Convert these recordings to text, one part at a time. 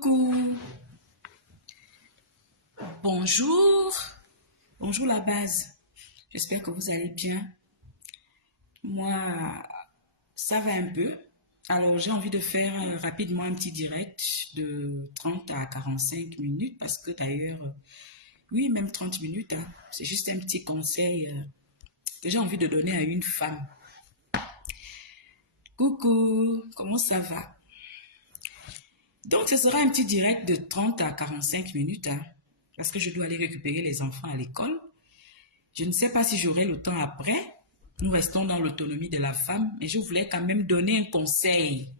Coucou, bonjour, bonjour la base. J'espère que vous allez bien. Moi, ça va un peu. Alors, j'ai envie de faire rapidement un petit direct de 30 à 45 minutes parce que d'ailleurs, oui, même 30 minutes, hein, c'est juste un petit conseil que j'ai envie de donner à une femme. Coucou, comment ça va? Donc, ce sera un petit direct de 30 à 45 minutes, hein, parce que je dois aller récupérer les enfants à l'école. Je ne sais pas si j'aurai le temps après. Nous restons dans l'autonomie de la femme, mais je voulais quand même donner un conseil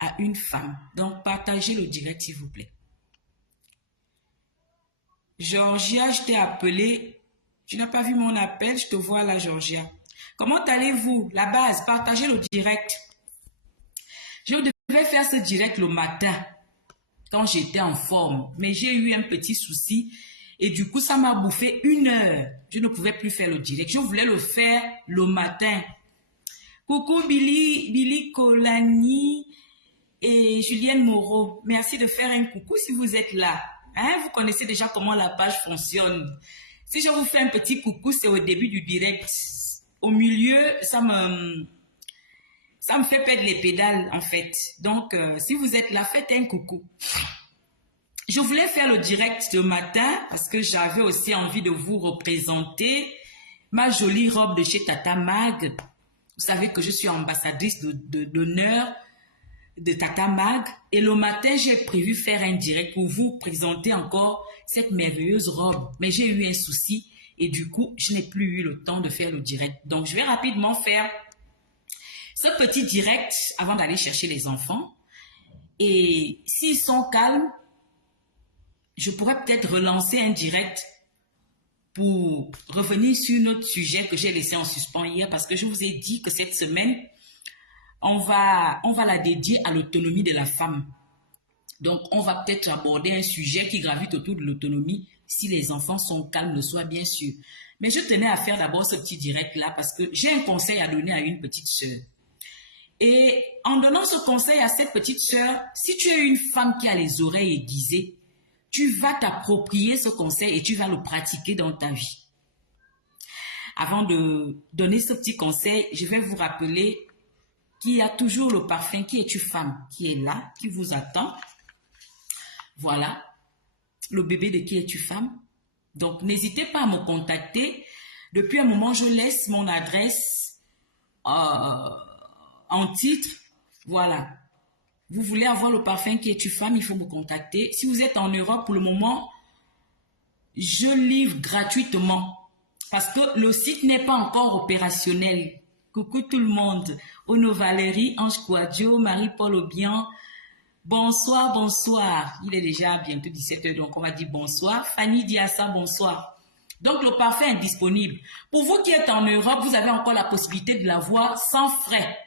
à une femme. Donc, partagez le direct, s'il vous plaît. Georgia, je t'ai appelé. Tu n'as pas vu mon appel? Je te vois là, Georgia. Comment allez-vous? La base, partagez le direct. Je devais faire ce direct le matin, quand j'étais en forme, mais j'ai eu un petit souci et du coup, ça m'a bouffé 1 heure. Je ne pouvais plus faire le direct. Je voulais le faire le matin. Coucou Billy Colani et Julienne Moreau. Merci de faire un coucou si vous êtes là. Hein, vous connaissez déjà comment la page fonctionne. Si je vous fais un petit coucou, c'est au début du direct. Au milieu, ça me fait perdre les pédales, en fait. Donc, si vous êtes là, faites un coucou. Je voulais faire le direct ce matin parce que j'avais aussi envie de vous représenter ma jolie robe de chez Tata Mag. Vous savez que je suis ambassadrice d'honneur de Tata Mag. Et le matin, j'ai prévu faire un direct pour vous présenter encore cette merveilleuse robe. Mais j'ai eu un souci et du coup, je n'ai plus eu le temps de faire le direct. Donc, je vais rapidement faire ce petit direct avant d'aller chercher les enfants. Et s'ils sont calmes, je pourrais peut-être relancer un direct pour revenir sur notre sujet que j'ai laissé en suspens hier parce que je vous ai dit que cette semaine, on va la dédier à l'autonomie de la femme. Donc, on va peut-être aborder un sujet qui gravite autour de l'autonomie si les enfants sont calmes le soir, bien sûr. Mais je tenais à faire d'abord ce petit direct-là parce que j'ai un conseil à donner à une petite sœur. Et en donnant ce conseil à cette petite sœur, si tu es une femme qui a les oreilles aiguisées, tu vas t'approprier ce conseil et tu vas le pratiquer dans ta vie. Avant de donner ce petit conseil, je vais vous rappeler qu'il y a toujours le parfum Qui es-tu femme qui est là, qui vous attend. Voilà, le bébé de Qui es-tu femme. Donc, n'hésitez pas à me contacter. Depuis un moment, je laisse mon adresse en titre. Voilà. Vous voulez avoir le parfum Qui es-tu femme, il faut me contacter. Si vous êtes en Europe, pour le moment, je livre gratuitement. Parce que le site n'est pas encore opérationnel. Coucou tout le monde. Ono Valérie, Ange Kouadjo, Marie-Paul Aubian. Bonsoir, bonsoir. Il est déjà bientôt 17 h, donc on va dire bonsoir. Fanny Diassa, bonsoir. Donc le parfum est disponible. Pour vous qui êtes en Europe, vous avez encore la possibilité de l'avoir sans frais.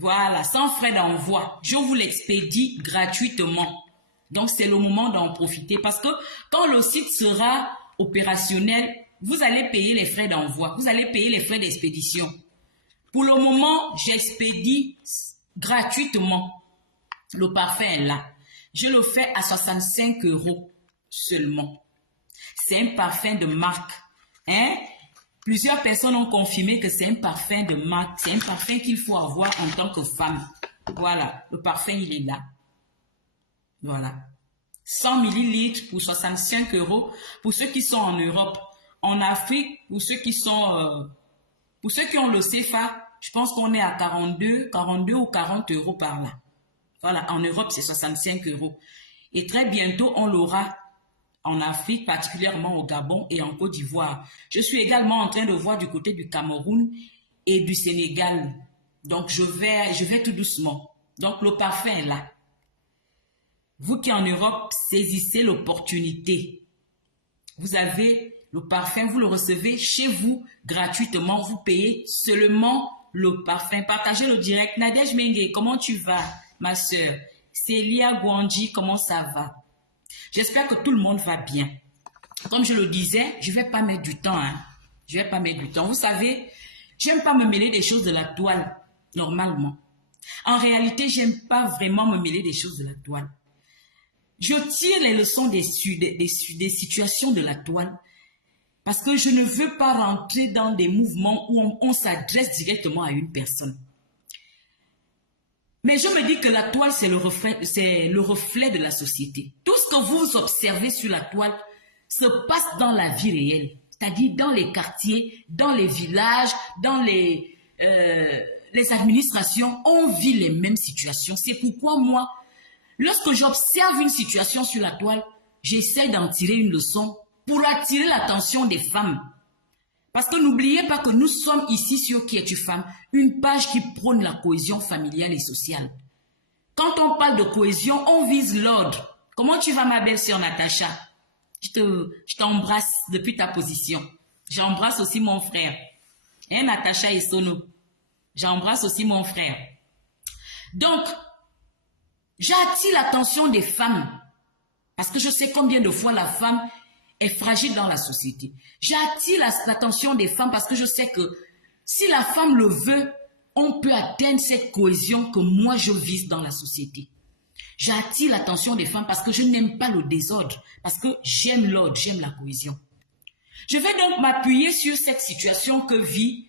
Voilà, sans frais d'envoi. Je vous l'expédie gratuitement. Donc, c'est le moment d'en profiter parce que quand le site sera opérationnel, vous allez payer les frais d'envoi. Vous allez payer les frais d'expédition. Pour le moment, j'expédie gratuitement. Le parfum est là. Je le fais à 65 € seulement. C'est un parfum de marque. Hein? Plusieurs personnes ont confirmé que c'est un parfum de marque. C'est un parfum qu'il faut avoir en tant que femme. Voilà, le parfum, il est là. Voilà. 100 ml pour 65 € pour ceux qui sont en Europe. En Afrique, pour ceux qui sont... pour ceux qui ont le CFA, je pense qu'on est à 42 ou 40 € par là. Voilà, en Europe, c'est 65 €. Et très bientôt, on l'aura en Afrique, particulièrement au Gabon et en Côte d'Ivoire. Je suis également en train de voir du côté du Cameroun et du Sénégal. Donc, je vais tout doucement. Donc, le parfum est là. Vous qui en Europe, saisissez l'opportunité. Vous avez le parfum, vous le recevez chez vous gratuitement. Vous payez seulement le parfum. Partagez le direct. Nadège Mengue, comment tu vas, ma soeur? Célia Gouandji, comment ça va? J'espère que tout le monde va bien. Comme je le disais, je ne vais pas mettre du temps. Hein. Je ne vais pas mettre du temps. Vous savez, j'aime pas me mêler des choses de la toile, normalement. En réalité, j'aime pas vraiment me mêler des choses de la toile. Je tire les leçons des situations de la toile parce que je ne veux pas rentrer dans des mouvements où on s'adresse directement à une personne. Mais je me dis que la toile, c'est le reflet de la société. Tout ce que vous observez sur la toile se passe dans la vie réelle, c'est-à-dire dans les quartiers, dans les villages, dans les administrations. On vit les mêmes situations. C'est pourquoi moi, lorsque j'observe une situation sur la toile, j'essaie d'en tirer une leçon pour attirer l'attention des femmes. Parce que n'oubliez pas que nous sommes ici sur Qui es-tu femme, une page qui prône la cohésion familiale et sociale. Quand on parle de cohésion, on vise l'ordre. Comment tu vas, ma belle-sœur Natacha? Je t'embrasse depuis ta position. J'embrasse aussi mon frère. Hein, Natacha et Sono. J'embrasse aussi mon frère. Donc, j'attire l'attention des femmes parce que je sais combien de fois la femme est fragile dans la société. J'attire l'attention des femmes parce que je sais que si la femme le veut, on peut atteindre cette cohésion que moi je vise dans la société. J'attire l'attention des femmes parce que je n'aime pas le désordre, parce que j'aime l'ordre, j'aime la cohésion. Je vais donc m'appuyer sur cette situation que vit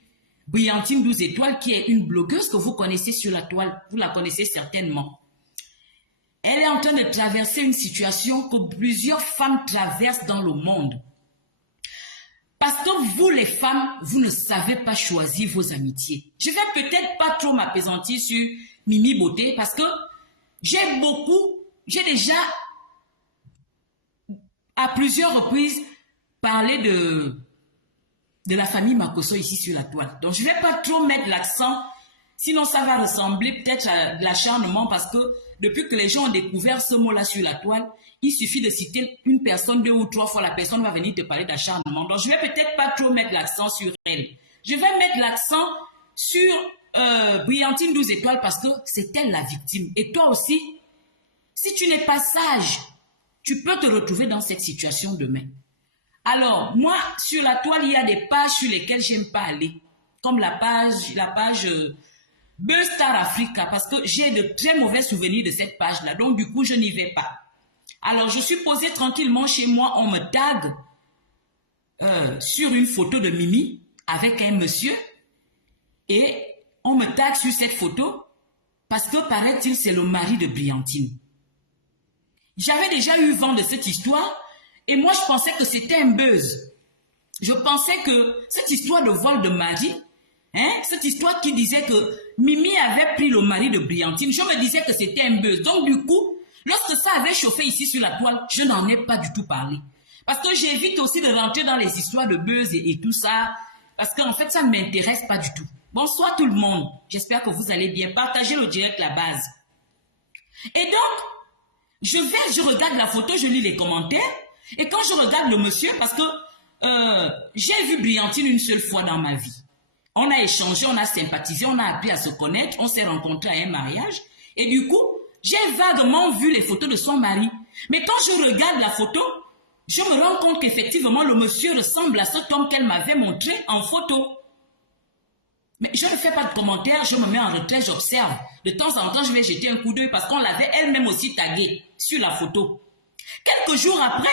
Brillantine 12 étoiles, qui est une blogueuse que vous connaissez sur la toile, vous la connaissez certainement. Elle est en train de traverser une situation que plusieurs femmes traversent dans le monde. Parce que vous, les femmes, vous ne savez pas choisir vos amitiés. Je vais peut-être pas trop m'appesantir sur Mimi Beauté parce que j'ai déjà à plusieurs reprises parlé de la famille Makosso ici sur la toile. Donc je ne vais pas trop mettre l'accent, sinon ça va ressembler peut-être à de l'acharnement parce que depuis que les gens ont découvert ce mot-là sur la toile, il suffit de citer une personne 2 ou 3 fois, la personne va venir te parler d'acharnement. Donc, je ne vais peut-être pas trop mettre l'accent sur elle. Je vais mettre l'accent sur Brillantine 12 étoiles parce que c'est elle la victime. Et toi aussi, si tu n'es pas sage, tu peux te retrouver dans cette situation demain. Alors, moi, sur la toile, il y a des pages sur lesquelles je n'aime pas aller. Comme la page Buzz Star Africa, parce que j'ai de très mauvais souvenirs de cette page-là. Donc, du coup, je n'y vais pas. Alors, je suis posée tranquillement chez moi. On me tague sur une photo de Mimi avec un monsieur. Et on me tague sur cette photo parce que, paraît-il, c'est le mari de Brillantine. J'avais déjà eu vent de cette histoire et moi, je pensais que c'était un buzz. Je pensais que cette histoire de vol de mari, cette histoire qui disait que Mimi avait pris le mari de Brillantine, je me disais que c'était un buzz. Donc, du coup, lorsque ça avait chauffé ici sur la toile, je n'en ai pas du tout parlé. Parce que j'évite aussi de rentrer dans les histoires de buzz et tout ça. Parce qu'en fait, ça ne m'intéresse pas du tout. Bonsoir tout le monde. J'espère que vous allez bien. Partagez le direct la base. Et donc, je regarde la photo, je lis les commentaires. Et quand je regarde le monsieur, parce que j'ai vu Brillantine une seule fois dans ma vie. On a échangé, on a sympathisé, on a appris à se connaître, on s'est rencontrés à un mariage. Et du coup, j'ai vaguement vu les photos de son mari. Mais quand je regarde la photo, je me rends compte qu'effectivement, le monsieur ressemble à cet homme qu'elle m'avait montré en photo. Mais je ne fais pas de commentaires, je me mets en retrait, j'observe. De temps en temps, je vais jeter un coup d'œil parce qu'on l'avait elle-même aussi tagué sur la photo. Quelques jours après,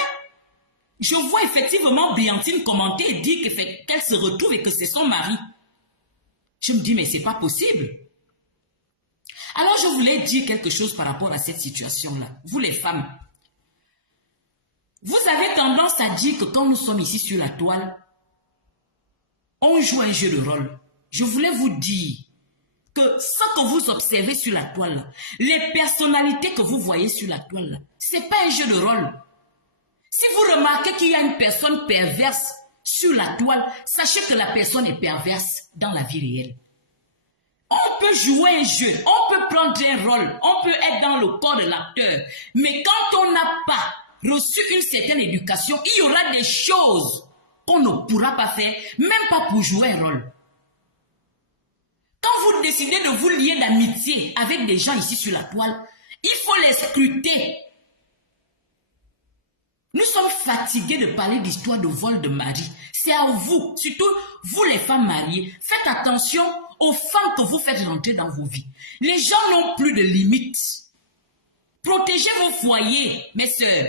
je vois effectivement Brillantine commenter et dire qu'elle se retrouve et que c'est son mari. Je me dis, mais c'est pas possible. Alors, je voulais dire quelque chose par rapport à cette situation-là. Vous, les femmes, vous avez tendance à dire que quand nous sommes ici sur la toile, on joue un jeu de rôle. Je voulais vous dire que ce que vous observez sur la toile, les personnalités que vous voyez sur la toile, ce n'est pas un jeu de rôle. Si vous remarquez qu'il y a une personne perverse sur la toile, sachez que la personne est perverse dans la vie réelle. On peut jouer un jeu, on peut prendre un rôle, on peut être dans le corps de l'acteur. Mais quand on n'a pas reçu une certaine éducation, il y aura des choses qu'on ne pourra pas faire, même pas pour jouer un rôle. Quand vous décidez de vous lier d'amitié avec des gens ici sur la toile, il faut les scruter. Nous sommes fatigués de parler d'histoire de vol de mari. C'est à vous, surtout vous les femmes mariées, faites attention aux femmes que vous faites rentrer dans vos vies. Les gens n'ont plus de limites. Protégez vos foyers, mes sœurs.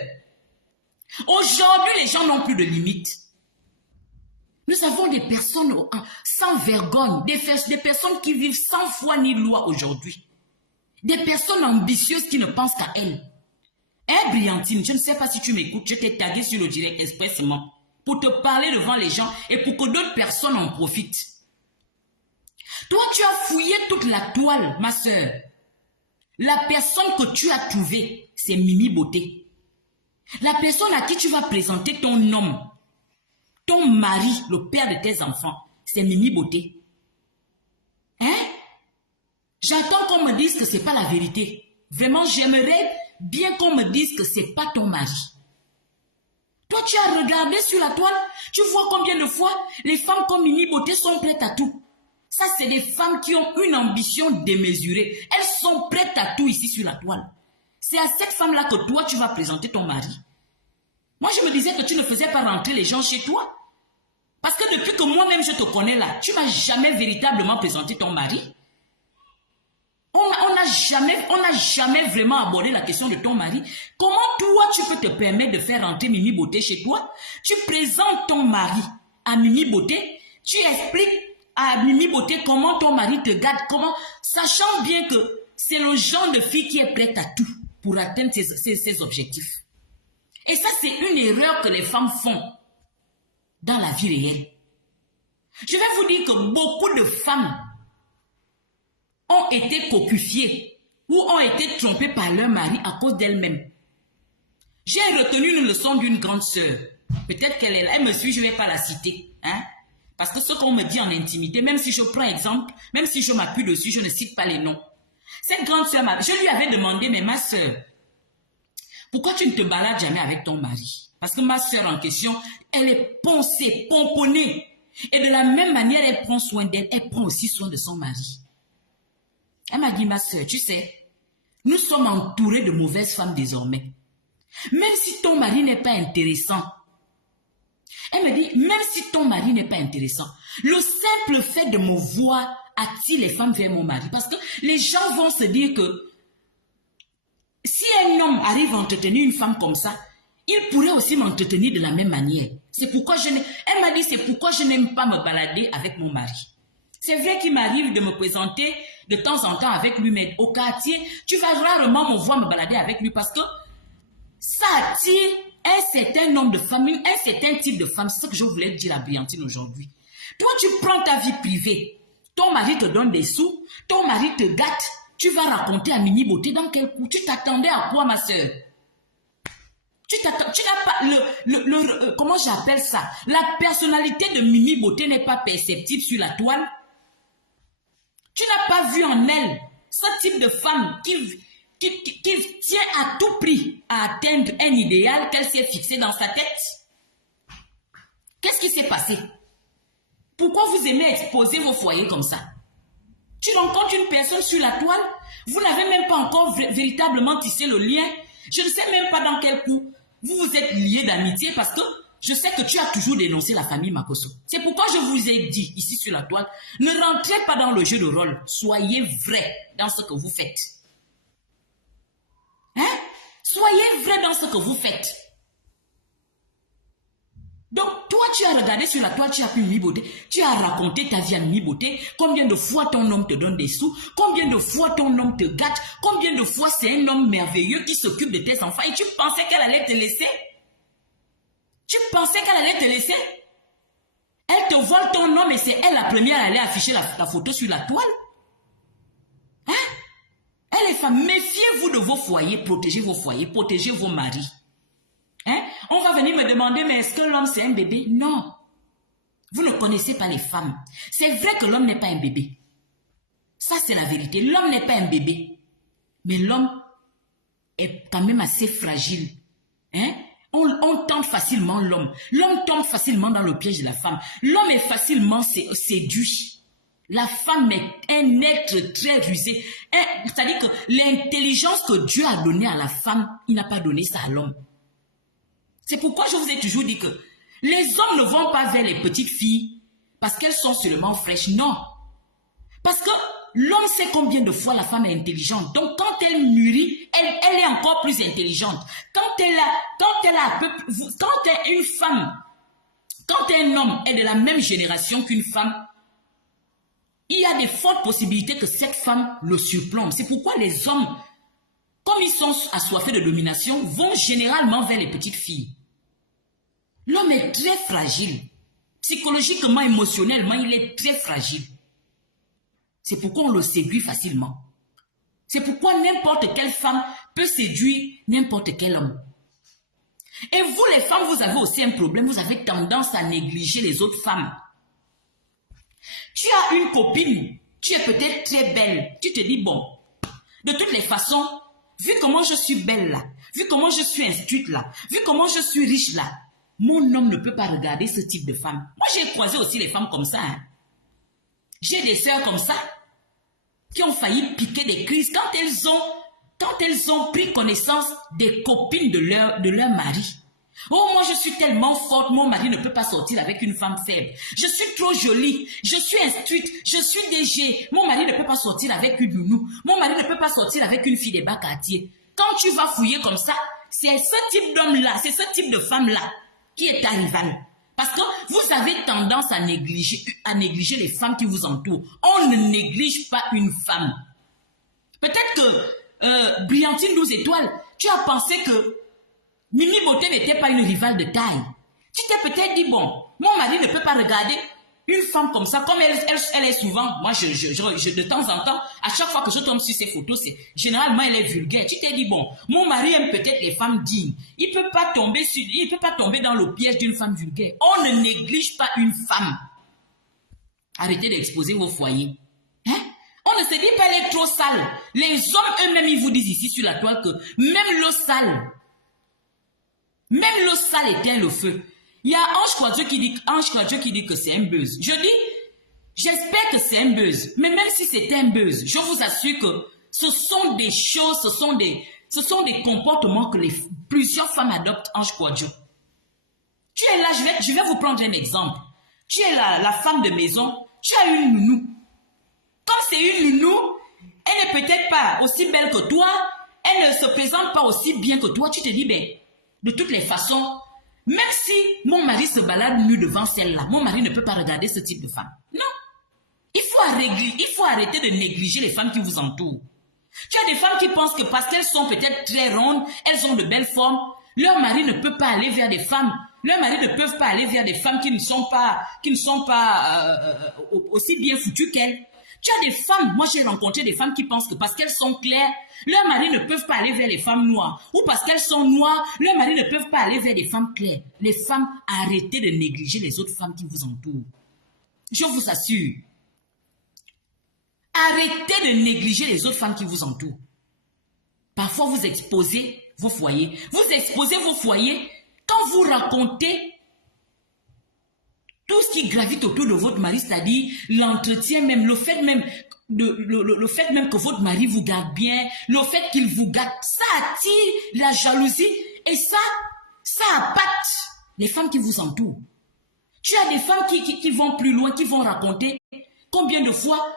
Aujourd'hui, les gens n'ont plus de limites. Nous avons des personnes sans vergogne, des personnes qui vivent sans foi ni loi aujourd'hui. Des personnes ambitieuses qui ne pensent qu'à elles. Hein, Brillantine, je ne sais pas si tu m'écoutes, je t'ai tagué sur le direct expressément pour te parler devant les gens et pour que d'autres personnes en profitent. Toi, tu as fouillé toute la toile, ma sœur. La personne que tu as trouvée, c'est Mimi Beauté. La personne à qui tu vas présenter ton homme, ton mari, le père de tes enfants, c'est Mimi Beauté. Hein? J'entends qu'on me dise que ce n'est pas la vérité. Vraiment, j'aimerais bien qu'on me dise que ce n'est pas ton mari. Toi, tu as regardé sur la toile, tu vois combien de fois les femmes comme Mimi Beauté sont prêtes à tout. Ça, c'est des femmes qui ont une ambition démesurée. Elles sont prêtes à tout ici sur la toile. C'est à cette femme-là que toi, tu vas présenter ton mari. Moi, je me disais que tu ne faisais pas rentrer les gens chez toi. Parce que depuis que moi-même je te connais là, tu m'as jamais véritablement présenté ton mari. On n'a jamais vraiment abordé la question de ton mari. Comment toi, tu peux te permettre de faire rentrer Mimi Beauté chez toi? Tu présentes ton mari à Mimi Beauté, tu expliques à Mimi Beauté comment ton mari te garde, sachant bien que c'est le genre de fille qui est prête à tout pour atteindre ses objectifs. Et ça, c'est une erreur que les femmes font dans la vie réelle. Je vais vous dire que beaucoup de femmes ont été cocufiées ou ont été trompées par leur mari à cause d'elles-mêmes. J'ai retenu une leçon d'une grande sœur. Peut-être qu'elle est là, elle me suit, je ne vais pas la citer. Hein? Parce que ce qu'on me dit en intimité, même si je prends exemple, même si je m'appuie dessus, je ne cite pas les noms. Cette grande sœur, je lui avais demandé, mais ma sœur, pourquoi tu ne te balades jamais avec ton mari? Parce que ma sœur en question, elle est poncée, pomponnée. Et de la même manière, elle prend soin d'elle, elle prend aussi soin de son mari. Elle m'a dit, ma sœur, tu sais, nous sommes entourés de mauvaises femmes désormais. Même si ton mari n'est pas intéressant, elle me dit, même si ton mari n'est pas intéressant, le simple fait de me voir attire les femmes vers mon mari. Parce que les gens vont se dire que si un homme arrive à entretenir une femme comme ça, il pourrait aussi m'entretenir de la même manière. C'est pourquoi elle m'a dit, c'est pourquoi je n'aime pas me balader avec mon mari. C'est vrai qu'il m'arrive de me présenter de temps en temps avec lui, mais au quartier, tu vas rarement me voir me balader avec lui parce que ça attire un certain nombre de femmes, un certain type de femmes. C'est ce que je voulais dire à Brillantine aujourd'hui. Toi, tu prends ta vie privée. Ton mari te donne des sous, ton mari te gâte. Tu vas raconter à Mimi Beauté dans quel coup? Tu t'attendais à quoi, ma soeur? Tu n'as pas comment j'appelle ça? La personnalité de Mimi Beauté n'est pas perceptible sur la toile. Tu n'as pas vu en elle ce type de femme qui tient à tout prix à atteindre un idéal qu'elle s'est fixé dans sa tête. Qu'est-ce qui s'est passé? Pourquoi vous aimez exposer vos foyers comme ça? Tu rencontres une personne sur la toile, vous n'avez même pas encore véritablement tissé le lien. Je ne sais même pas dans quel coup vous vous êtes liés d'amitié parce que je sais que tu as toujours dénoncé la famille Makosso. C'est pourquoi je vous ai dit ici sur la toile, ne rentrez pas dans le jeu de rôle. Soyez vrai dans ce que vous faites. Hein? Soyez vrai dans ce que vous faites. Donc, toi, tu as regardé sur la toile, tu as pu Mimi Beauté, tu as raconté ta vie à Mimi Beauté, combien de fois ton homme te donne des sous, combien de fois ton homme te gâte, combien de fois c'est un homme merveilleux qui s'occupe de tes enfants et tu pensais qu'elle allait te laisser? Tu pensais qu'elle allait te laisser? Elle te vole ton homme et c'est elle la première à aller afficher la photo sur la toile? Hein? Elle est femme, méfiez-vous de vos foyers, protégez vos maris. Hein? On va venir me demander, mais est-ce que l'homme c'est un bébé? Non. Vous ne connaissez pas les femmes. C'est vrai que l'homme n'est pas un bébé. Ça, c'est la vérité. L'homme n'est pas un bébé. Mais l'homme est quand même assez fragile. Hein? On tente facilement l'homme. L'homme tombe facilement dans le piège de la femme. L'homme est facilement séduit. La femme est un être très rusé. C'est-à-dire que l'intelligence que Dieu a donnée à la femme, il n'a pas donné ça à l'homme. C'est pourquoi je vous ai toujours dit que les hommes ne vont pas vers les petites filles parce qu'elles sont seulement fraîches. Non. Parce que l'homme sait combien de fois la femme est intelligente. Donc, quand elle mûrit, elle est encore plus intelligente. Quand une femme, quand un homme est de la même génération qu'une femme, il y a de fortes possibilités que cette femme le surplombe. C'est pourquoi les hommes, comme ils sont assoiffés de domination, vont généralement vers les petites filles. L'homme est très fragile. Psychologiquement, émotionnellement, il est très fragile. C'est pourquoi on le séduit facilement. C'est pourquoi n'importe quelle femme peut séduire n'importe quel homme. Et vous, les femmes, vous avez aussi un problème. Vous avez tendance à négliger les autres femmes. Tu as une copine, tu es peut-être très belle. Tu te dis, bon, de toutes les façons, vu comment je suis belle là, vu comment je suis instruite là, vu comment je suis riche là, mon homme ne peut pas regarder ce type de femme. Moi, j'ai croisé aussi les femmes comme ça. Hein. J'ai des sœurs comme ça qui ont failli piquer des crises quand elles ont pris connaissance des copines de leur mari. Oh, moi, je suis tellement forte, mon mari ne peut pas sortir avec une femme faible. Je suis trop jolie, je suis instruite, je suis DG. Mon mari ne peut pas sortir avec une nounou. Mon mari ne peut pas sortir avec une fille des bas quartiers. Quand tu vas fouiller comme ça, c'est ce type d'homme-là, c'est ce type de femme-là qui est ta rivale. Parce que vous avez tendance à négliger les femmes qui vous entourent. On ne néglige pas une femme. Peut-être que Brillantine 12 étoiles, tu as pensé que Mimi Beauté n'était pas une rivale de taille. Tu t'es peut-être dit, bon, mon mari ne peut pas regarder une femme comme ça, comme elle est souvent, moi de temps en temps, à chaque fois que je tombe sur ces photos, généralement elle est vulgaire. Tu t'es dit, bon, mon mari aime peut-être les femmes dignes. Il peut pas tomber dans le piège d'une femme vulgaire. On ne néglige pas une femme. Arrêtez d'exposer vos foyers. Hein? On ne se dit pas elle est trop sale. Les hommes eux-mêmes, ils vous disent ici sur la toile que même l'eau sale éteint le feu. Il y a Ange Kwadjo qui dit que c'est un buzz. Je dis, j'espère que c'est un buzz. Mais même si c'est un buzz, je vous assure que ce sont des choses, ce sont des comportements que plusieurs femmes adoptent, Ange Kwadjo. Tu es là, je vais vous prendre un exemple. Tu es la femme de maison, tu as une nounou. Quand c'est une nounou, elle n'est peut-être pas aussi belle que toi, elle ne se présente pas aussi bien que toi, tu te dis, ben, de toutes les façons, même si mon mari se balade nu devant celle-là, mon mari ne peut pas regarder ce type de femme. Non. Il faut arrêter de négliger les femmes qui vous entourent. Tu as des femmes qui pensent que parce qu'elles sont peut-être très rondes, elles ont de belles formes, leur mari ne peut pas aller vers des femmes. Leurs maris ne peuvent pas aller vers des femmes qui ne sont pas aussi bien foutues qu'elles. Tu as des femmes, moi j'ai rencontré des femmes qui pensent que parce qu'elles sont claires, leurs maris ne peuvent pas aller vers les femmes noires. Ou parce qu'elles sont noires, leurs maris ne peuvent pas aller vers des femmes claires. Les femmes, arrêtez de négliger les autres femmes qui vous entourent. Je vous assure. Arrêtez de négliger les autres femmes qui vous entourent. Parfois, vous exposez vos foyers. Vous exposez vos foyers quand vous racontez tout ce qui gravite autour de votre mari, c'est-à-dire l'entretien même, le fait même que votre mari vous garde bien, le fait qu'il vous garde, ça attire la jalousie et ça appâte les femmes qui vous entourent. Tu as des femmes qui vont plus loin, qui vont raconter combien de fois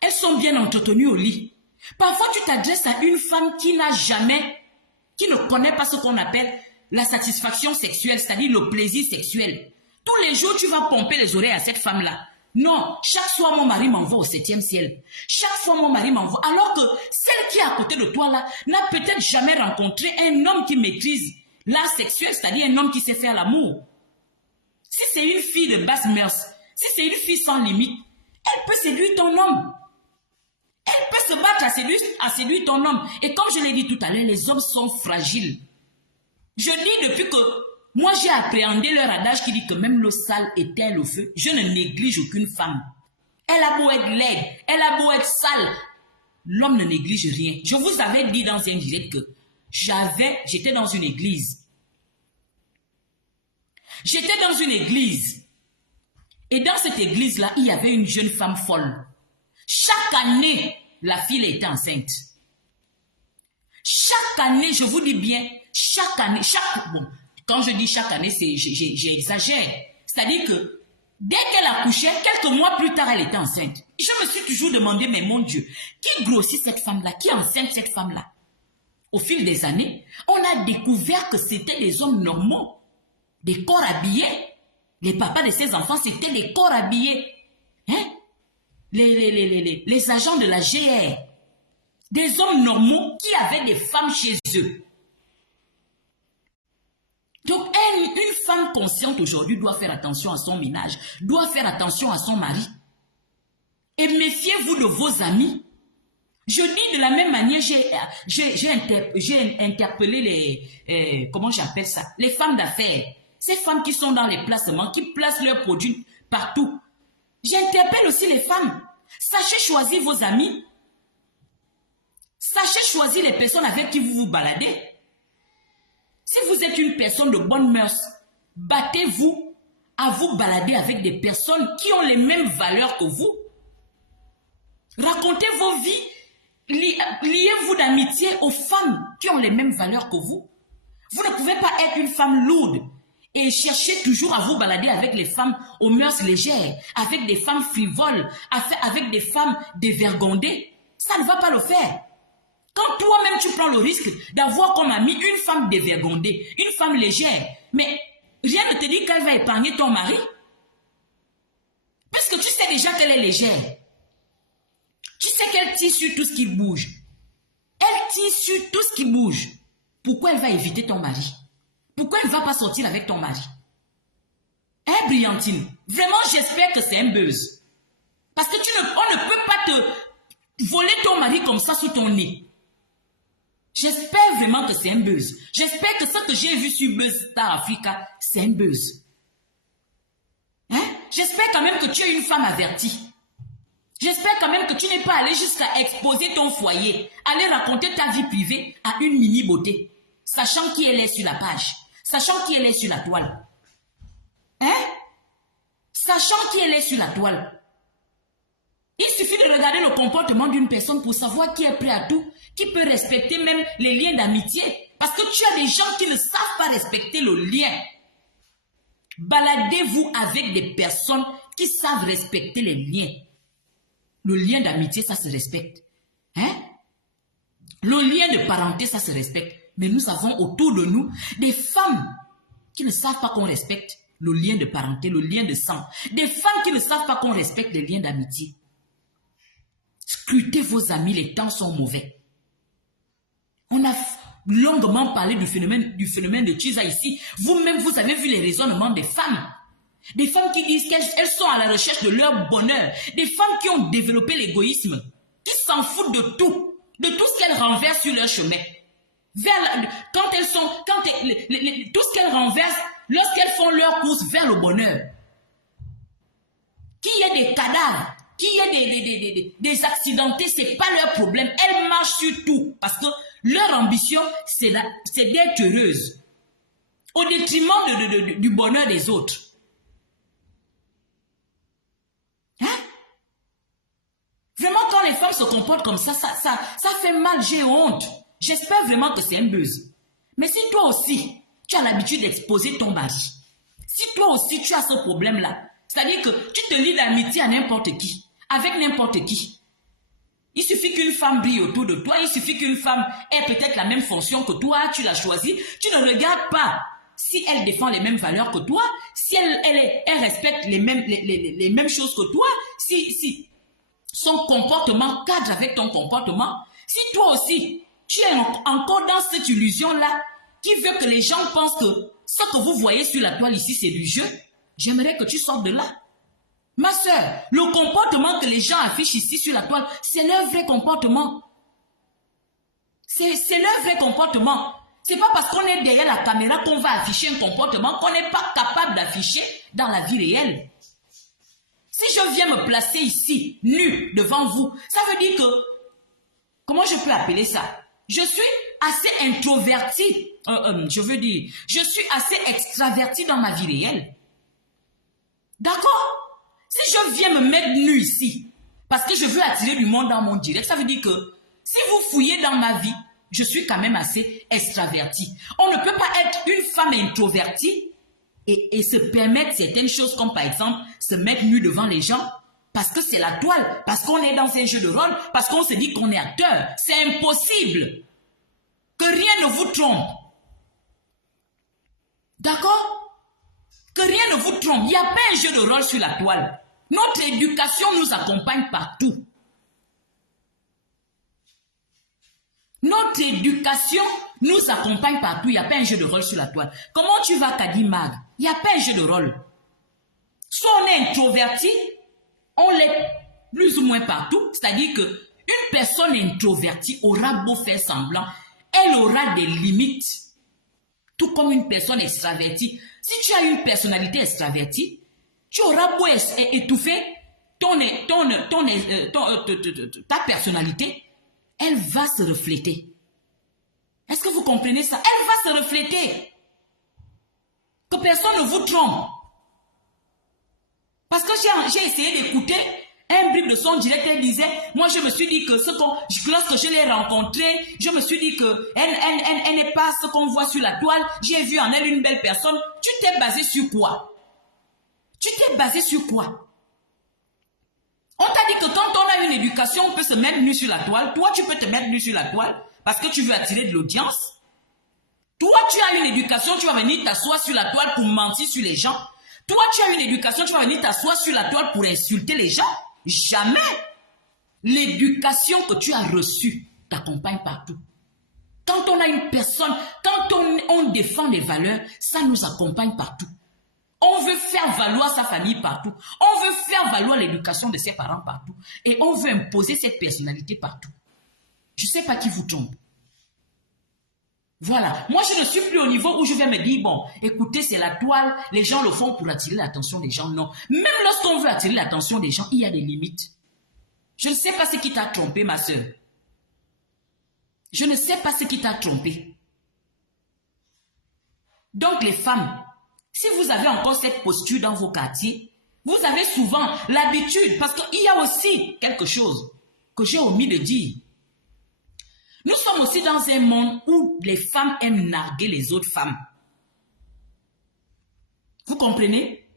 elles sont bien entretenues au lit. Parfois, tu t'adresses à une femme qui ne connaît pas ce qu'on appelle la satisfaction sexuelle, c'est-à-dire le plaisir sexuel. Tous les jours, tu vas pomper les oreilles à cette femme-là. Non, chaque soir, mon mari m'envoie au 7e ciel. Chaque fois, mon mari m'envoie. Alors que celle qui est à côté de toi, là, n'a peut-être jamais rencontré un homme qui maîtrise l'art sexuel, c'est-à-dire un homme qui sait faire l'amour. Si c'est une fille de basse mœurs, si c'est une fille sans limite, elle peut séduire ton homme. Elle peut se battre à séduire ton homme. Et comme je l'ai dit tout à l'heure, les hommes sont fragiles. Je dis depuis que moi j'ai appréhendé leur adage qui dit que même l'eau sale éteint le feu, je ne néglige aucune femme. Elle a beau être laide, elle a beau être sale, l'homme ne néglige rien. Je vous avais dit dans un direct que j'étais dans une église. J'étais dans une église. Et dans cette église-là, il y avait une jeune femme folle. Chaque année, la fille était enceinte. Chaque année, je vous dis bien, chaque année, bon, quand je dis chaque année, j'exagère. C'est-à-dire que Dès qu'elle accouchait, quelques mois plus tard, elle était enceinte. Je me suis toujours demandé, mais mon Dieu, qui grossit cette femme-là? Qui enceinte cette femme-là? Au fil des années, on a découvert que c'était des hommes normaux, des corps habillés. Les papas de ces enfants, c'était des corps habillés. Hein? Les agents de la GR. Des hommes normaux qui avaient des femmes chez eux. Donc, une femme consciente aujourd'hui doit faire attention à son ménage, doit faire attention à son mari. Et méfiez-vous de vos amis. Je dis de la même manière, j'ai interpellé les, comment j'appelle ça, les femmes d'affaires. Ces femmes qui sont dans les placements, qui placent leurs produits partout. J'interpelle aussi les femmes. Sachez choisir vos amis. Sachez choisir les personnes avec qui vous vous baladez. Si vous êtes une personne de bonne mœurs, battez-vous à vous balader avec des personnes qui ont les mêmes valeurs que vous. Racontez vos vies. Liez-vous d'amitié aux femmes qui ont les mêmes valeurs que vous. Vous ne pouvez pas être une femme lourde et chercher toujours à vous balader avec les femmes aux mœurs légères, avec des femmes frivoles, avec des femmes dévergondées. Ça ne va pas le faire. Quand toi-même tu prends le risque d'avoir comme amie une femme dévergondée, une femme légère, mais rien ne te dit qu'elle va épargner ton mari. Parce que tu sais déjà qu'elle est légère. Tu sais qu'elle tire sur tout ce qui bouge. Elle tire sur tout ce qui bouge. Pourquoi elle va éviter ton mari? Pourquoi elle ne va pas sortir avec ton mari? Hein, Brillantine? Vraiment, j'espère que c'est un buzz. Parce que on ne peut pas te voler ton mari comme ça sous ton nez. J'espère vraiment que c'est un buzz. J'espère que ce que j'ai vu sur Buzz Star Africa, c'est un buzz. Hein? J'espère quand même que tu es une femme avertie. J'espère quand même que tu n'es pas allé jusqu'à exposer ton foyer, aller raconter ta vie privée à une mini-beauté, sachant qui elle est sur la page, sachant qui elle est sur la toile. Hein? Sachant qui elle est sur la toile. Il suffit de regarder le comportement d'une personne pour savoir qui est prêt à tout, qui peut respecter même les liens d'amitié. Parce que tu as des gens qui ne savent pas respecter le lien. Baladez-vous avec des personnes qui savent respecter les liens. Le lien d'amitié, ça se respecte. Hein? Le lien de parenté, ça se respecte. Mais nous avons autour de nous des femmes qui ne savent pas qu'on respecte le lien de parenté, le lien de sang. Des femmes qui ne savent pas qu'on respecte les liens d'amitié. Scrutez vos amis, les temps sont mauvais. On a longuement parlé du phénomène de Chiza ici. Vous-même, vous avez vu les raisonnements des femmes. Des femmes qui disent qu'elles sont à la recherche de leur bonheur. Des femmes qui ont développé l'égoïsme, qui s'en foutent de tout ce qu'elles renversent sur leur chemin. Tout ce qu'elles renversent lorsqu'elles font leur course vers le bonheur. Qu'il y ait des cadavres, qu'il y ait des accidentés, ce n'est pas leur problème. Elles marchent sur tout parce que leur ambition, c'est d'être heureuses au détriment du bonheur des autres. Hein? Vraiment, quand les femmes se comportent comme ça fait mal, j'ai honte. J'espère vraiment que c'est un buzz. Mais si toi aussi, tu as l'habitude d'exposer ton mari, si toi aussi tu as ce problème-là, c'est-à-dire que tu te lis d'amitié à n'importe qui, avec n'importe qui. Il suffit qu'une femme brille autour de toi, il suffit qu'une femme ait peut-être la même fonction que toi, tu l'as choisie, tu ne regardes pas si elle défend les mêmes valeurs que toi, si elle respecte les mêmes choses que toi, si son comportement cadre avec ton comportement, si toi aussi, tu es encore dans cette illusion-là qui veut que les gens pensent que ce que vous voyez sur la toile ici, c'est du jeu, j'aimerais que tu sortes de là. Ma soeur, le comportement que les gens affichent ici sur la toile, c'est leur vrai comportement. C'est leur vrai comportement. C'est pas parce qu'on est derrière la caméra qu'on va afficher un comportement qu'on n'est pas capable d'afficher dans la vie réelle. Si je viens me placer ici, nu, devant vous, ça veut dire que, comment je peux appeler ça? Je suis assez introverti, je suis assez extraverti dans ma vie réelle. D'accord? Si je viens me mettre nu ici, parce que je veux attirer du monde dans mon direct, ça veut dire que si vous fouillez dans ma vie, je suis quand même assez extraverti. On ne peut pas être une femme introvertie et se permettre certaines choses comme par exemple se mettre nu devant les gens parce que c'est la toile, parce qu'on est dans un jeu de rôle, parce qu'on se dit qu'on est acteur. C'est impossible. Que rien ne vous trompe. D'accord? Que rien ne vous trompe. Il n'y a pas un jeu de rôle sur la toile. Notre éducation nous accompagne partout. Notre éducation nous accompagne partout. Il n'y a pas un jeu de rôle sur la toile. Comment tu vas, Kadi Mag? Il n'y a pas un jeu de rôle. Soit on est introverti, on l'est plus ou moins partout. C'est-à-dire qu'une personne introvertie aura beau faire semblant, elle aura des limites. Tout comme une personne extravertie. Si tu as une personnalité extravertie, tu auras beau étouffer ta personnalité, elle va se refléter. Est-ce que vous comprenez ça? Elle va se refléter. Que personne ne vous trompe. Parce que j'ai essayé d'écouter un brief de son direct, elle disait, moi je me suis dit que lorsque je l'ai rencontrée, je me suis dit que elle n'est pas ce qu'on voit sur la toile, j'ai vu en elle une belle personne. Tu t'es basé sur quoi? Tu t'es basé sur quoi? On t'a dit que quand on a une éducation, on peut se mettre nu sur la toile. Toi, tu peux te mettre nu sur la toile parce que tu veux attirer de l'audience. Toi, tu as une éducation, tu vas venir t'asseoir sur la toile pour mentir sur les gens. Toi, tu as une éducation, tu vas venir t'asseoir sur la toile pour insulter les gens. Jamais. L'éducation que tu as reçue t'accompagne partout. Quand on a une personne, quand on défend les valeurs, ça nous accompagne partout. On veut faire valoir sa famille partout. On veut faire valoir l'éducation de ses parents partout. Et on veut imposer cette personnalité partout. Je ne sais pas qui vous trompe. Voilà. Moi, je ne suis plus au niveau où je vais me dire, bon, écoutez, c'est la toile, les gens le font pour attirer l'attention des gens. Non. Même lorsqu'on veut attirer l'attention des gens, il y a des limites. Je ne sais pas ce qui t'a trompé, ma soeur. Je ne sais pas ce qui t'a trompé. Donc, les femmes, si vous avez encore cette posture dans vos quartiers, vous avez souvent l'habitude, parce qu'il y a aussi quelque chose que j'ai omis de dire. Nous sommes aussi dans un monde où les femmes aiment narguer les autres femmes. Vous comprenez?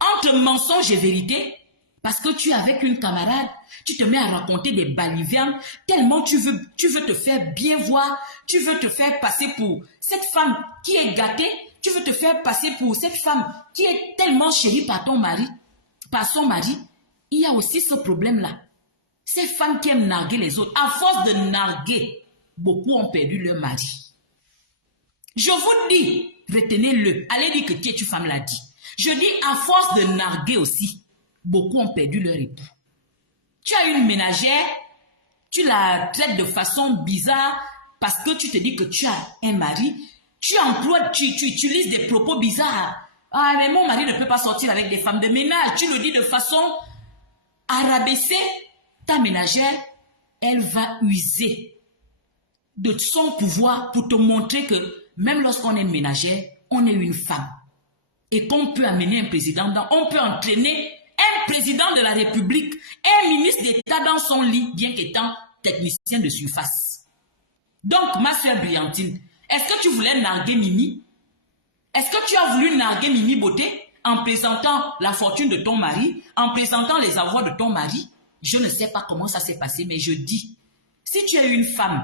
Entre mensonge et vérité, parce que tu es avec une camarade, tu te mets à raconter des balivernes, tellement tu veux te faire bien voir, tu veux te faire passer pour cette femme qui est gâtée, tu veux te faire passer pour cette femme qui est tellement chérie par ton mari, par son mari. Il y a aussi ce problème-là. Ces femmes qui aiment narguer les autres, à force de narguer, beaucoup ont perdu leur mari. Je vous dis, retenez-le. Allez dire que tu femme l'a dit. Je dis, à force de narguer aussi, beaucoup ont perdu leur époux. Tu as une ménagère, tu la traites de façon bizarre parce que tu te dis que tu as un mari. Tu utilises des propos bizarres. Ah, mais mon mari ne peut pas sortir avec des femmes de ménage. Tu le dis de façon à rabaisser ta ménagère. Elle va user de son pouvoir pour te montrer que même lorsqu'on est ménagère, on est une femme. Et qu'on peut amener un président, on peut entraîner un président de la République, un ministre d'État dans son lit, bien qu'étant technicien de surface. Donc, ma soeur Brillantine, est-ce que tu voulais narguer Mimi? Est-ce que tu as voulu narguer Mimi Beauté en présentant la fortune de ton mari, en présentant les avoirs de ton mari? Je ne sais pas comment ça s'est passé, mais je dis, si tu es une femme,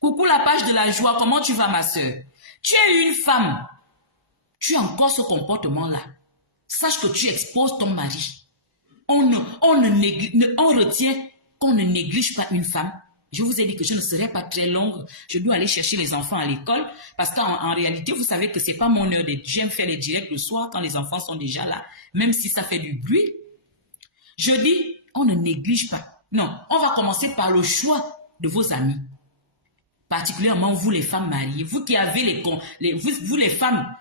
coucou la page de la joie, comment tu vas ma soeur? Tu es une femme, tu as encore ce comportement-là. Sache que tu exposes ton mari. On retient qu'on ne néglige pas une femme. Je vous ai dit que je ne serai pas très longue. Je dois aller chercher les enfants à l'école. Parce qu'en réalité, vous savez que ce n'est pas mon heure de... J'aime faire les directs le soir quand les enfants sont déjà là. Même si ça fait du bruit. Je dis, on ne néglige pas. Non, on va commencer par le choix de vos amis. Particulièrement vous les femmes mariées. Vous qui avez vous les femmes,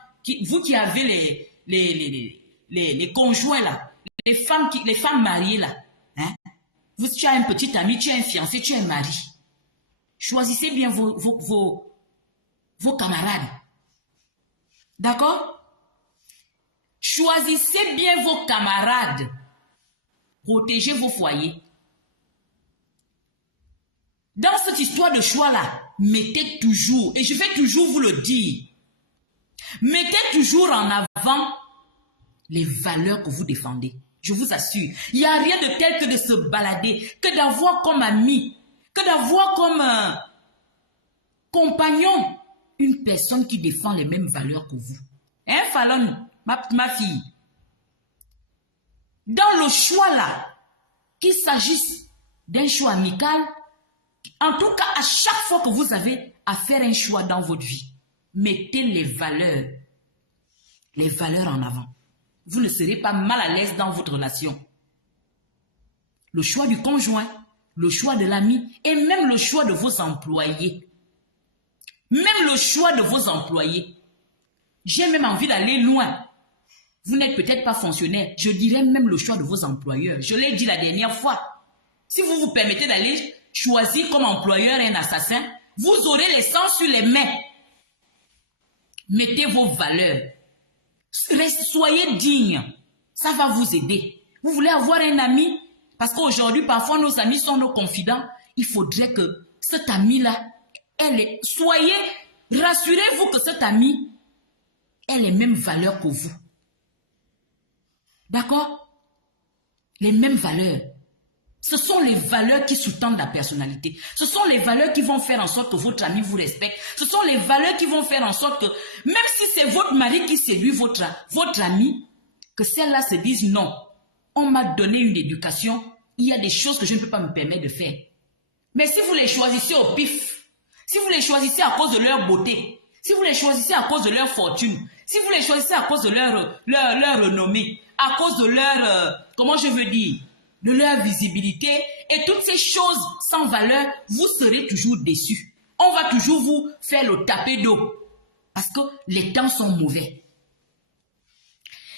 vous qui avez les conjoints là. Les femmes mariées là. Hein? Tu as un petit ami, tu as un fiancé, tu as un mari. Choisissez bien vos camarades. D'accord? Choisissez bien vos camarades. Protégez vos foyers. Dans cette histoire de choix-là, mettez toujours, et je vais toujours vous le dire, Mettez toujours en avant les valeurs que vous défendez. Je vous assure, il n'y a rien de tel que de se balader, que d'avoir comme ami, que d'avoir comme compagnon une personne qui défend les mêmes valeurs que vous. Hein, Fallon, ma fille? Dans le choix là, qu'il s'agisse d'un choix amical, en tout cas, à chaque fois que vous avez à faire un choix dans votre vie, mettez les valeurs en avant. Vous ne serez pas mal à l'aise dans votre relation. Le choix du conjoint, le choix de l'ami et même le choix de vos employés. Même le choix de vos employés. J'ai même envie d'aller loin. Vous n'êtes peut-être pas fonctionnaire. Je dirais même le choix de vos employeurs. Je l'ai dit la dernière fois. Si vous vous permettez d'aller choisir comme employeur un assassin, vous aurez les sangs sur les mains. Mettez vos valeurs. Soyez digne. Ça va vous aider. Vous voulez avoir un ami? Parce qu'aujourd'hui, parfois, nos amis sont nos confidents. Il faudrait que cet ami-là, rassurez-vous que cet ami ait les mêmes valeurs que vous. D'accord? Les mêmes valeurs. Ce sont les valeurs qui sous-tendent la personnalité. Ce sont les valeurs qui vont faire en sorte que votre ami vous respecte. Ce sont les valeurs qui vont faire en sorte que, même si c'est votre mari qui séduit votre ami, que celle-là se dise non. On m'a donné une éducation. Il y a des choses que je ne peux pas me permettre de faire. Mais si vous les choisissez au pif, si vous les choisissez à cause de leur beauté, si vous les choisissez à cause de leur fortune, si vous les choisissez à cause de leur renommée, à cause de leur, comment je veux dire, de leur visibilité et toutes ces choses sans valeur, vous serez toujours déçus. On va toujours vous faire le taper d'eau parce que les temps sont mauvais.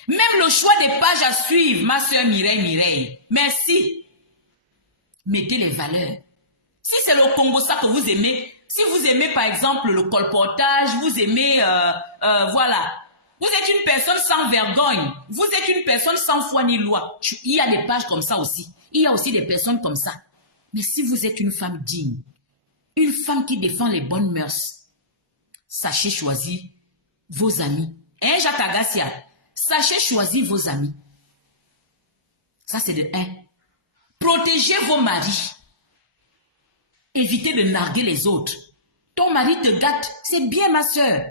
Même le choix des pages à suivre, ma soeur Mireille, merci. Mettez les valeurs. Si c'est le Congo ça que vous aimez, si vous aimez par exemple le colportage, vous aimez, voilà, vous êtes une personne sans vergogne, vous êtes une personne sans foi ni loi. Il y a des pages comme ça aussi. Il y a aussi des personnes comme ça. Mais si vous êtes une femme digne, une femme qui défend les bonnes mœurs, sachez choisir vos amis. Hein, Jacques Agassia? Sachez choisir vos amis. Ça, c'est de 1. Protégez vos maris. Évitez de narguer les autres. Ton mari te gâte, c'est bien ma soeur.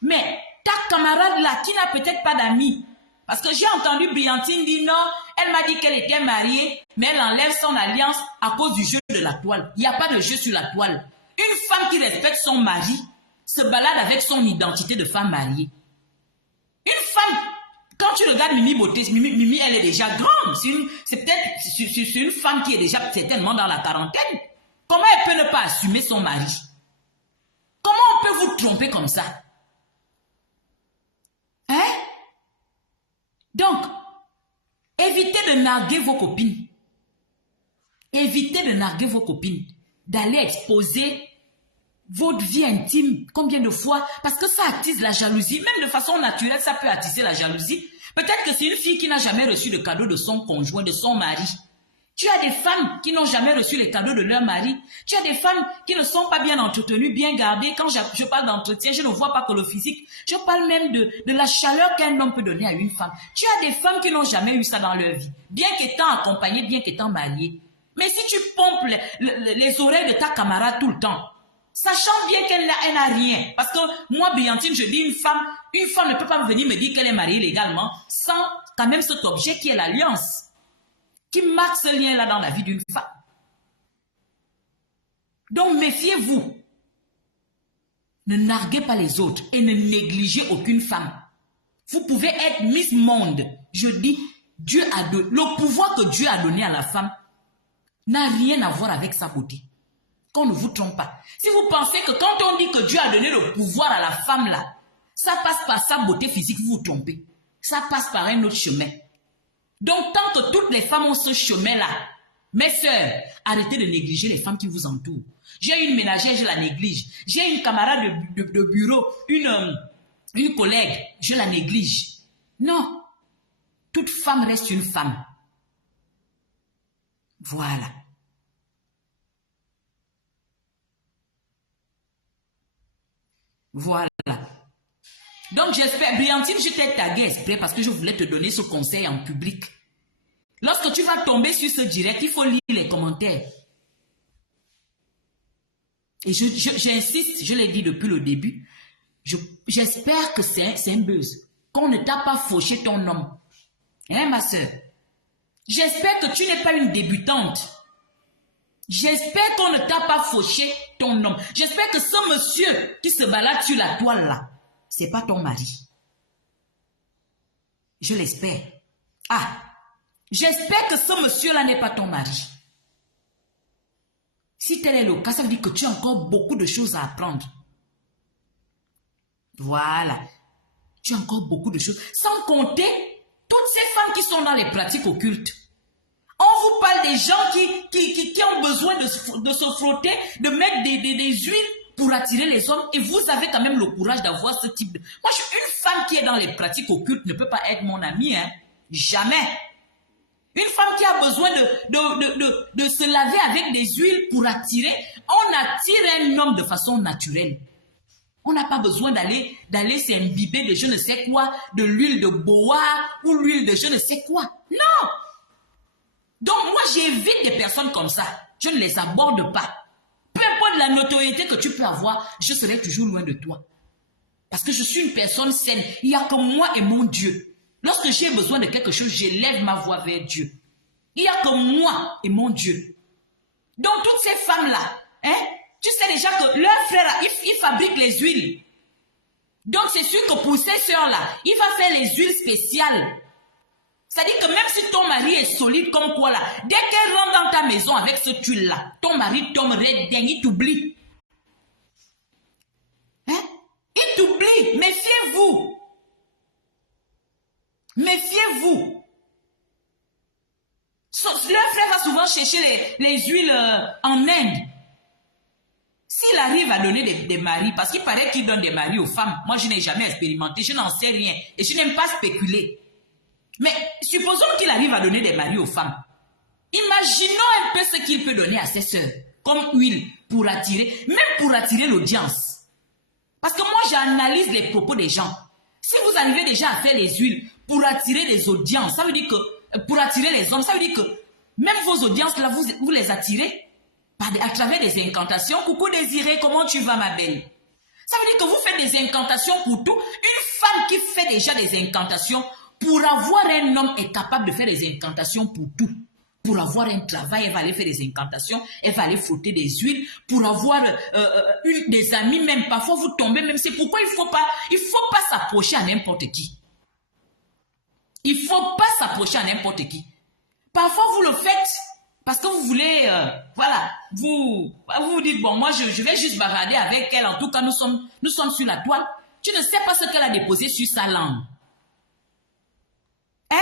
Mais ta camarade là, qui n'a peut-être pas d'amis, parce que j'ai entendu Briantine dire non, elle m'a dit qu'elle était mariée, mais elle enlève son alliance à cause du jeu de la toile. Il n'y a pas de jeu sur la toile. Une femme qui respecte son mari se balade avec son identité de femme mariée. Une femme, quand tu regardes Mimi Beauté, Mimi elle est déjà grande. C'est peut-être une femme qui est déjà certainement dans la quarantaine. Comment elle peut ne pas assumer son mari? Comment on peut vous tromper comme ça? Hein? Donc, évitez de narguer vos copines. Évitez de narguer vos copines. D'aller exposer votre vie intime, combien de fois? Parce que ça attise la jalousie. Même de façon naturelle, ça peut attiser la jalousie. Peut-être que c'est une fille qui n'a jamais reçu de cadeau de son conjoint, de son mari. Tu as des femmes qui n'ont jamais reçu les cadeaux de leur mari. Tu as des femmes qui ne sont pas bien entretenues, bien gardées. Quand je parle d'entretien, je ne vois pas que le physique. Je parle même de la chaleur qu'un homme peut donner à une femme. Tu as des femmes qui n'ont jamais eu ça dans leur vie. Bien qu'étant accompagnées, bien qu'étant mariées. Mais si tu pompes les oreilles de ta camarade tout le temps, sachant bien qu'elle n'a rien. Parce que moi, Briantine, je dis une femme ne peut pas venir me dire qu'elle est mariée légalement sans quand même cet objet qui est l'alliance. Qui marque ce lien-là dans la vie d'une femme. Donc, méfiez-vous. Ne narguez pas les autres et ne négligez aucune femme. Vous pouvez être Miss Monde. Je dis, Dieu a donné. Le pouvoir que Dieu a donné à la femme n'a rien à voir avec sa beauté. Qu'on ne vous trompe pas. Si vous pensez que quand on dit que Dieu a donné le pouvoir à la femme là, ça passe par sa beauté physique, vous vous trompez. Ça passe par un autre chemin. Donc, tant que toutes les femmes ont ce chemin-là, mes sœurs, arrêtez de négliger les femmes qui vous entourent. J'ai une ménagère, je la néglige. J'ai une camarade de bureau, une collègue, je la néglige. Non. Toute femme reste une femme. Voilà. Voilà. Donc j'espère, Briantine, je t'ai tagué exprès parce que je voulais te donner ce conseil en public. Lorsque tu vas tomber sur ce direct, il faut lire les commentaires. Et j'insiste, je l'ai dit depuis le début, j'espère que c'est un buzz, qu'on ne t'a pas fauché ton homme. Hein, ma soeur? J'espère que tu n'es pas une débutante. J'espère qu'on ne t'a pas fauché ton homme. J'espère que ce monsieur qui se balade sur la toile là, c'est pas ton mari. Je l'espère. Ah, j'espère que ce monsieur-là n'est pas ton mari. Si tel est le cas, ça veut dire que tu as encore beaucoup de choses à apprendre. Voilà. Tu as encore beaucoup de choses. Sans compter toutes ces femmes qui sont dans les pratiques occultes. On vous parle des gens qui ont besoin de se frotter, de mettre des huiles pour attirer les hommes. Et vous avez quand même le courage d'avoir ce type de... Moi, une femme qui est dans les pratiques occultes ne peut pas être mon amie. Hein? Jamais. Une femme qui a besoin de se laver avec des huiles pour attirer. On attire un homme de façon naturelle. On n'a pas besoin d'aller s'imbiber de je ne sais quoi, de l'huile de boa ou l'huile de je ne sais quoi. Non! Donc moi j'évite des personnes comme ça. Je ne les aborde pas. Peu importe la notoriété que tu peux avoir, je serai toujours loin de toi. Parce que je suis une personne saine. Il n'y a que moi et mon Dieu. Lorsque j'ai besoin de quelque chose, j'élève ma voix vers Dieu. Il n'y a que moi et mon Dieu. Donc toutes ces femmes-là, hein, tu sais déjà que leur frère, il fabrique les huiles. Donc c'est sûr que pour ces sœurs-là, il va faire les huiles spéciales. C'est-à-dire que même si ton mari est solide comme quoi là, dès qu'elle rentre dans ta maison avec ce huile-là, ton mari tombe redingue, il t'oublie. Hein? Il t'oublie. Méfiez-vous. Méfiez-vous. Leur frère va souvent chercher les huiles en Inde. S'il arrive à donner des maris, parce qu'il paraît qu'il donne des maris aux femmes, moi je n'ai jamais expérimenté, je n'en sais rien et je n'aime pas spéculer. Mais supposons qu'il arrive à donner des maris aux femmes. Imaginons un peu ce qu'il peut donner à ses sœurs, comme huile, pour attirer, même pour attirer l'audience. Parce que moi j'analyse les propos des gens. Si vous arrivez déjà à faire les huiles pour attirer des audiences, ça veut dire que, pour attirer les hommes, ça veut dire que même vos audiences là, vous les attirez à travers des incantations. Coucou Désiré, comment tu vas ma belle? Ça veut dire que vous faites des incantations pour tout. Une femme qui fait déjà des incantations, pour avoir un homme est capable de faire des incantations pour tout. Pour avoir un travail, elle va aller faire des incantations, elle va aller frotter des huiles. Pour avoir des amis, même parfois vous tombez, même c'est pourquoi il faut pas s'approcher à n'importe qui. Il ne faut pas s'approcher à n'importe qui. Parfois vous le faites parce que vous voulez, voilà, vous dites, bon, moi je vais juste barader avec elle, en tout cas nous sommes sur la toile. Tu ne sais pas ce qu'elle a déposé sur sa langue. Hein?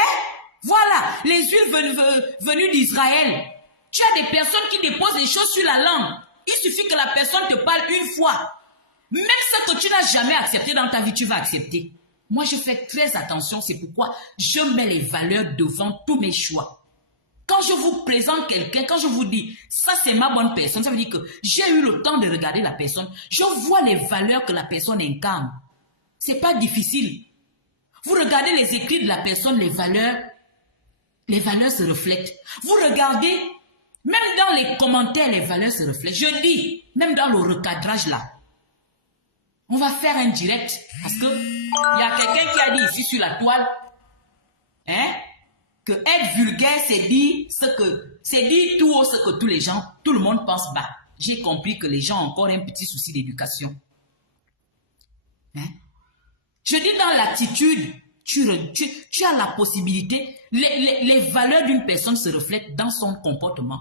Voilà, les huiles venues d'Israël. Tu as des personnes qui déposent des choses sur la langue. Il suffit que la personne te parle une fois. Même ce que tu n'as jamais accepté dans ta vie, tu vas accepter. Moi, je fais très attention. C'est pourquoi je mets les valeurs devant tous mes choix. Quand je vous présente quelqu'un, quand je vous dis, ça c'est ma bonne personne, ça veut dire que j'ai eu le temps de regarder la personne. Je vois les valeurs que la personne incarne. C'est pas difficile. Vous regardez les écrits de la personne, les valeurs se reflètent. vous regardez, même dans les commentaires, les valeurs se reflètent. Je dis, même dans le recadrage là, on va faire un direct parce que il y a quelqu'un qui a dit ici sur la toile, hein, que être vulgaire, c'est dire tout haut ce que tout le monde pense bas. J'ai compris que les gens ont encore un petit souci d'éducation. Hein? Je dis dans l'attitude, tu as la possibilité, les valeurs d'une personne se reflètent dans son comportement,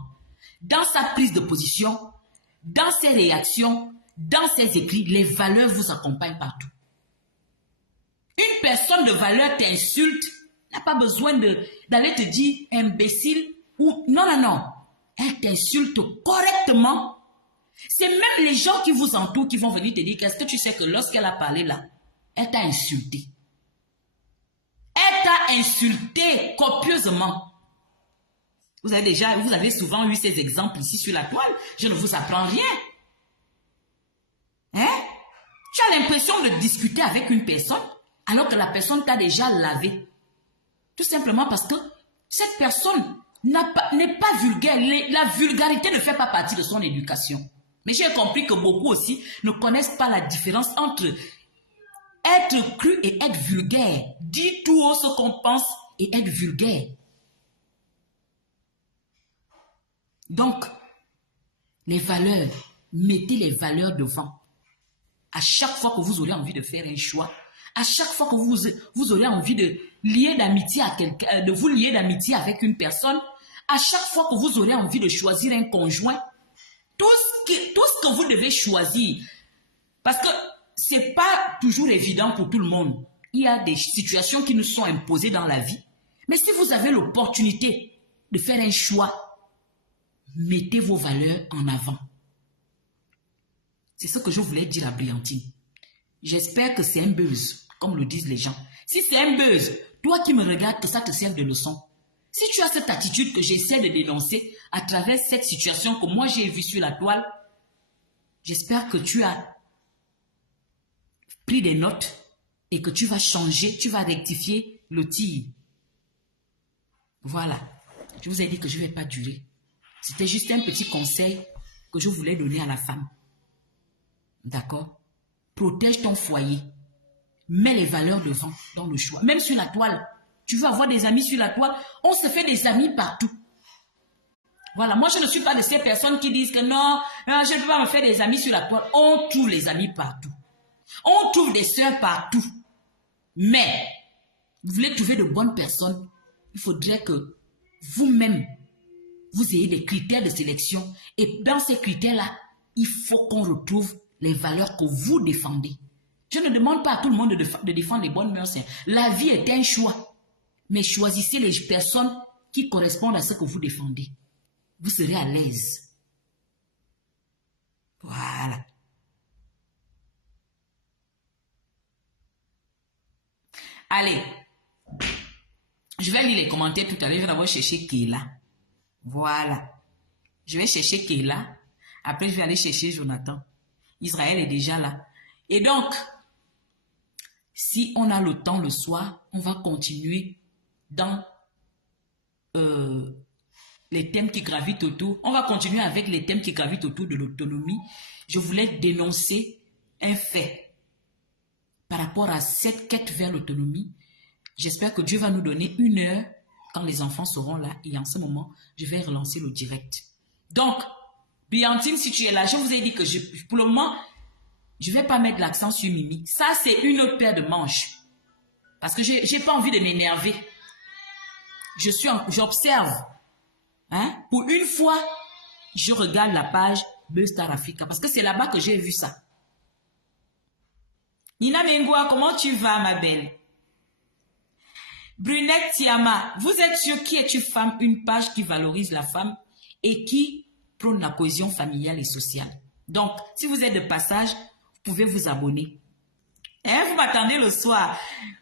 dans sa prise de position, dans ses réactions, dans ses écrits. Les valeurs vous accompagnent partout. Une personne de valeur t'insulte, n'a pas besoin d'aller te dire imbécile ou non. Elle t'insulte correctement. C'est même les gens qui vous entourent qui vont venir te dire qu'est-ce que tu sais que lorsqu'elle a parlé là, elle t'a insulté. Elle t'a insulté copieusement. Vous avez souvent eu ces exemples ici sur la toile. Je ne vous apprends rien. Hein? Tu as l'impression de discuter avec une personne. alors que la personne t'a déjà lavé. Tout simplement parce que cette personne n'est pas vulgaire. La vulgarité ne fait pas partie de son éducation. Mais j'ai compris que beaucoup aussi ne connaissent pas la différence entre être cru et être vulgaire. Dire tout haut ce qu'on pense et être vulgaire. Donc, les valeurs, mettez les valeurs devant. À chaque fois que vous aurez envie de faire un choix, à chaque fois que vous aurez envie de lier d'amitié à quelqu'un, de vous lier d'amitié avec une personne, à chaque fois que vous aurez envie de choisir un conjoint, tout ce que vous devez choisir, parce que c'est pas toujours évident pour tout le monde. Il y a des situations qui nous sont imposées dans la vie. Mais si vous avez l'opportunité de faire un choix, mettez vos valeurs en avant. C'est ce que je voulais dire à Briantine. J'espère que c'est un buzz, comme le disent les gens. Si c'est un buzz, toi qui me regardes, que ça te serve de leçon. Si tu as cette attitude que j'essaie de dénoncer à travers cette situation que moi j'ai vue sur la toile, j'espère que tu as pris des notes et que tu vas changer, tu vas rectifier le tir. Voilà. Je vous ai dit que je ne vais pas durer. C'était juste un petit conseil que je voulais donner à la femme. D'accord? Protège ton foyer. Mets les valeurs devant dans le choix. Même sur la toile. Tu veux avoir des amis sur la toile, on se fait des amis partout. Voilà, moi je ne suis pas de ces personnes qui disent que non, je ne peux pas me faire des amis sur la toile. On trouve les amis partout. On trouve des sœurs partout. Mais, vous voulez trouver de bonnes personnes, il faudrait que vous-même, vous ayez des critères de sélection. Et dans ces critères-là, il faut qu'on retrouve les valeurs que vous défendez. Je ne demande pas à tout le monde de défendre les bonnes mœurs. La vie est un choix. Mais choisissez les personnes qui correspondent à ce que vous défendez. Vous serez à l'aise. Voilà. Allez. Je vais lire les commentaires tout à l'heure. Je vais d'abord chercher Kéla. Voilà. Je vais chercher Kéla. Après, je vais aller chercher Jonathan. Israël est déjà là. Et donc, si on a le temps le soir, on va continuer dans les thèmes qui gravitent autour. On va continuer avec les thèmes qui gravitent autour de l'autonomie. Je voulais dénoncer un fait par rapport à cette quête vers l'autonomie. J'espère que Dieu va nous donner 1 heure quand les enfants seront là. Et en ce moment, je vais relancer le direct. Donc, Biantine, si tu es là, je vous ai dit que pour le moment, je ne vais pas mettre l'accent sur Mimi. Ça, c'est une autre paire de manches. Parce que je n'ai pas envie de m'énerver. J'observe. Hein? Pour une fois, je regarde la page Beustar Africa. Parce que c'est là-bas que j'ai vu ça. Nina Mengoua, comment tu vas, ma belle? Brunette Tiama, vous êtes sûr qui est une femme, une page qui valorise la femme et qui prône la cohésion familiale et sociale. Donc, si vous êtes de passage, vous pouvez vous abonner. Hein, vous m'attendez le soir.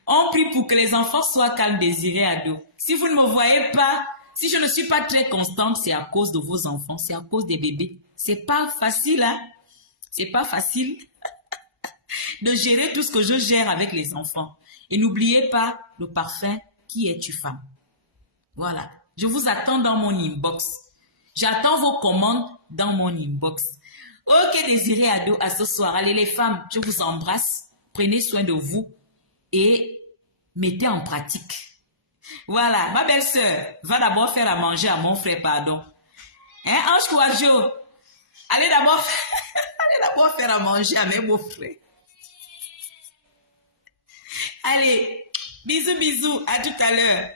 On prie pour que les enfants soient calmes, désirés, ados. Si vous ne me voyez pas, si je ne suis pas très constante, c'est à cause de vos enfants, c'est à cause des bébés. C'est pas facile, hein? C'est pas facile de gérer tout ce que je gère avec les enfants. Et n'oubliez pas le parfum qui est une femme. Voilà. Je vous attends dans mon inbox. J'attends vos commandes dans mon inbox. Ok, désiré ado, à ce soir. Allez les femmes, je vous embrasse. Prenez soin de vous et mettez en pratique. Voilà, ma belle-sœur va d'abord faire à manger à mon frère, pardon. Hein, Ange Kouajo, allez d'abord faire à manger à mes beaux-frères. Allez, bisous, bisous, à tout à l'heure.